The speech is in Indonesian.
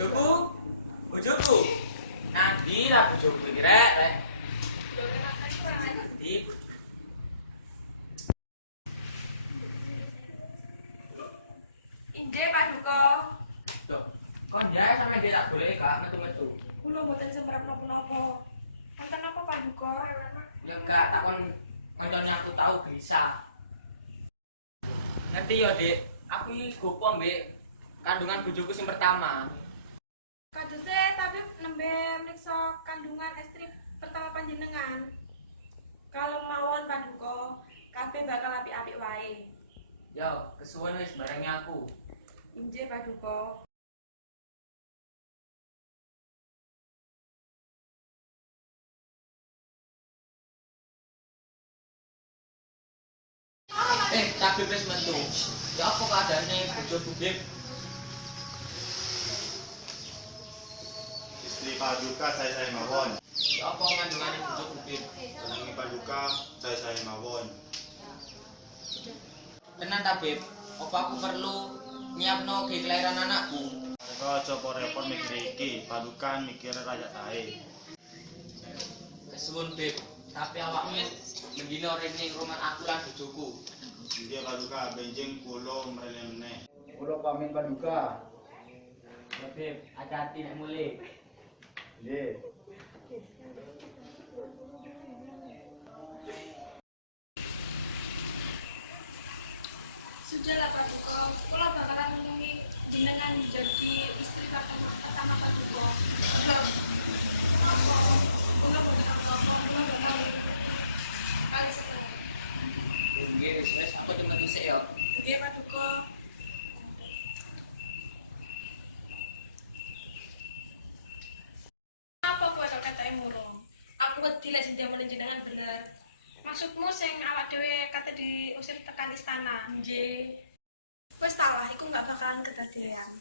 Bojoku, bojoku. Nanti lah bojoku iki rek. Di Inggih Pak Duko. Loh, kon ya sampe dia tak boleh Kak metu-metu. Kula mboten semprap napa-napa. Wonten napa Pak Duko? Ya enggak takon koncone aku tahu bisa. Ngerti ya, Dik. Aku iki gopo mbek kandungan bojoku sing pertama. Kadose tabib nembe mriksa kandungan istri pertama panjenengan. Kalau mawon Pak Duko, kabeh bakal apik-apik wae. Yo, kesuwen wis barengi aku. Inggih Pak Duko. Tapi wis metu. Ya apa keadaane bojoku, Bib? Istri Paduka saya mawon. Ya apa kandungane bojoku, Bib? Kandungi Paduka saya mawon. Tenan ta, Bib? Apa aku perlu nyiapno ke kelahiran anakku? Mereka coba repot mikir iki, Paduka mikir rakyat sae. Kesuwun, Bib. Tapi awakmu mendino rene rumah aku lan bojoku. Dia Paduka benjing kulo mrene-mene. Kulo pamit Paduka. Ya, Bib, hati-hati nek mulih. Nggih. Sudahlah Pak Duko, kula bakalan nulungi jenengan jadi istri pertama Pak Duko. Loh, apa? Kula boten apa-apa, kula bakal kali sekolah. Nggih, wis aku metu sik ya. Nggih Pak Duko. Apa buat kata murung? Aku wedi lek jenengan jenengan bener. Maksudmu sing awak dhewe kate diusir tekan istana. Nggih. Wes talah iku enggak bakalan kedadian.